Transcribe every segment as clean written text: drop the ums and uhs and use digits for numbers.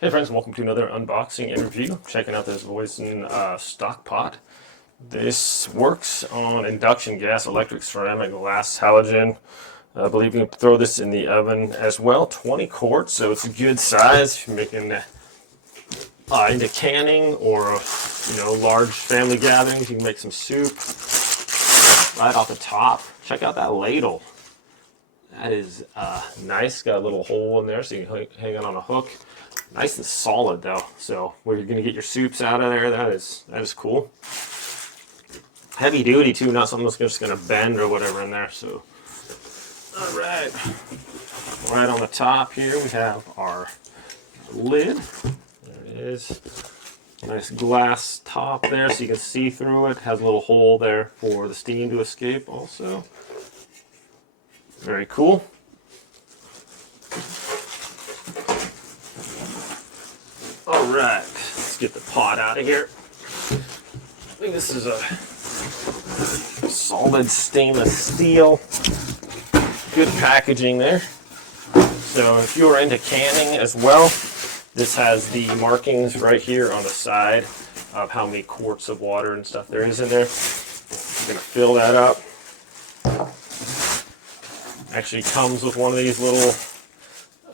Hey friends, welcome to another unboxing and review. Checking out this Aoison Stockpot. This works on induction gas, electric, ceramic, glass, halogen. I believe you can throw this in the oven as well. 20 quarts, so it's a good size. If you're making into canning or large family gatherings, you can make some soup. Right off the top, check out that ladle. That is nice. Got a little hole in there so you can hang it on a hook. Nice and solid though, so where you're gonna get your soups out of there, that is cool. Heavy duty too, not something that's just gonna bend or whatever in there. So, all right, right on the top here we have our lid. There it is. Nice glass top there, so you can see through it. Has a little hole there for the steam to escape. Also, very cool. Alright, let's get the pot out of here. I think this is a solid stainless steel. Good packaging there. So if you're into canning as well, this has the markings right here on the side of how many quarts of water and stuff there is in there. I'm going to fill that up. Actually comes with one of these little,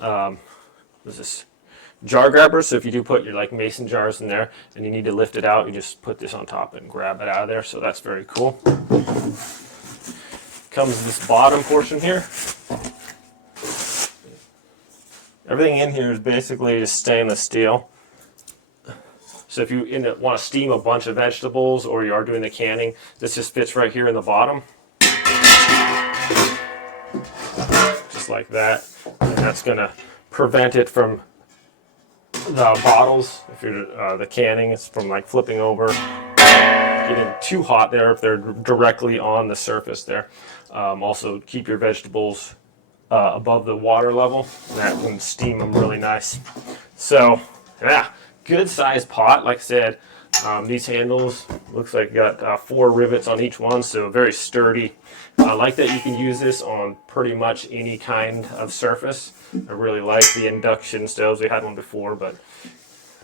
what is this? Jar grabbers. So if you do put your mason jars in there and you need to lift it out, you just put this on top and grab it out of there. So that's very cool. Comes this bottom portion here. Everything in here is basically just stainless steel. So if you want to steam a bunch of vegetables or you are doing the canning, this just fits right here in the bottom. Just like that. And that's going to prevent it from the bottles, if you're the canning, it's from flipping over, getting too hot there if they're directly on the surface there. Also keep your vegetables above the water level. That can steam them really nice. So yeah, good size pot. Like I said, these handles looks like you got 4 rivets on each one, so very sturdy. I like that you can use this on pretty much any kind of surface. I really like the induction stoves. We had one before, but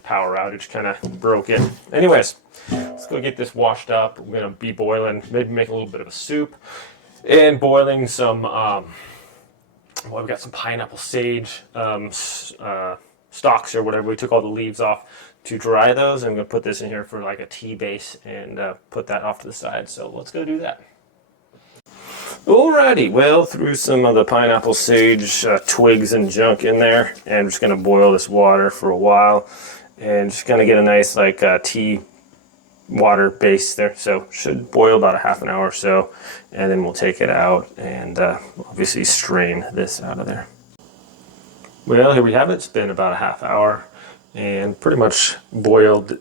power outage kind of broke it. Anyways, let's go get this washed up. We're going to be boiling, maybe make a little bit of a soup, and boiling some, we've got some pineapple sage stalks or whatever. We took all the leaves off to dry those. I'm going to put this in here for a tea base and put that off to the side. So let's go do that. Alrighty, well, threw some of the pineapple sage twigs and junk in there, and we're just going to boil this water for a while, and just going to get a nice tea water base there. So should boil about a half an hour or so, and then we'll take it out and obviously strain this out of there. Well, here we have it. It's been about a half hour and pretty much boiled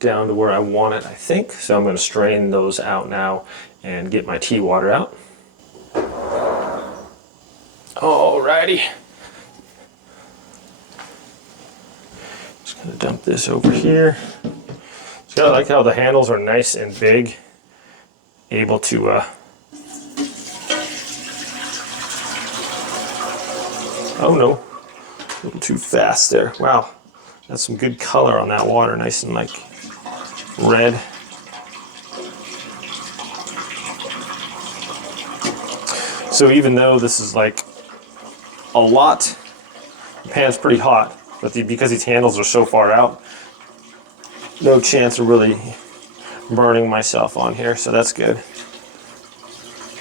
down to where I want it, I think. So I'm going to strain those out now and get my tea water out. Alrighty. Just gonna dump this over here. Just gotta like how the handles are nice and big, able to oh no, a little too fast there. Wow, that's some good color on that water, nice and red. So even though this is a lot, the pan's pretty hot, but because these handles are so far out, no chance of really burning myself on here, so that's good.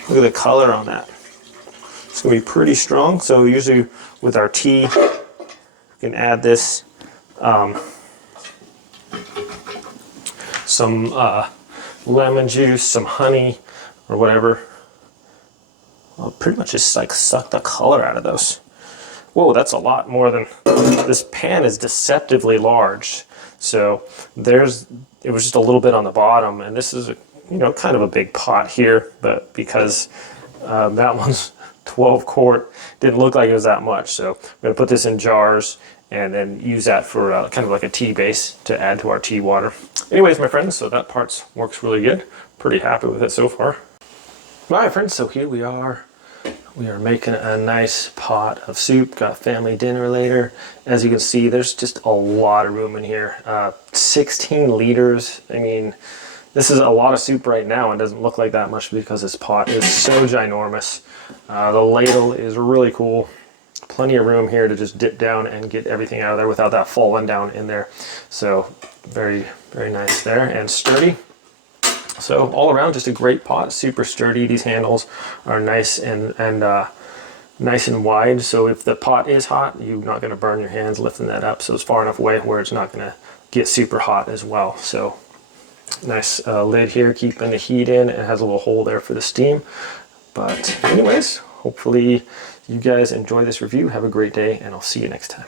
Look at the color on that. It's going to be pretty strong. So usually with our tea, we can add this, some lemon juice, some honey, or whatever. Well, pretty much just suck the color out of those. Whoa, that's a lot more than, this pan is deceptively large. So it was just a little bit on the bottom, and this is kind of a big pot here, but because that one's 12 quart, didn't look like it was that much. So I'm going to put this in jars and then use that for kind of like a tea base to add to our tea water. Anyways, my friends, so that part works really good. Pretty happy with it so far. Alright friends, so here we are We are making a nice pot of soup, got family dinner later. As you can see, there's just a lot of room in here. 16 liters. I mean, this is a lot of soup right now and doesn't look like that much because this pot is so ginormous. The ladle is really cool. Plenty of room here to just dip down and get everything out of there without that falling down in there. So very, very nice there and sturdy. So all around, just a great pot, super sturdy. These handles are nice and nice and wide. So if the pot is hot, you're not going to burn your hands lifting that up. So it's far enough away where it's not going to get super hot as well. So nice lid here, keeping the heat in. It has a little hole there for the steam. But anyways, hopefully you guys enjoy this review. Have a great day, and I'll see you next time.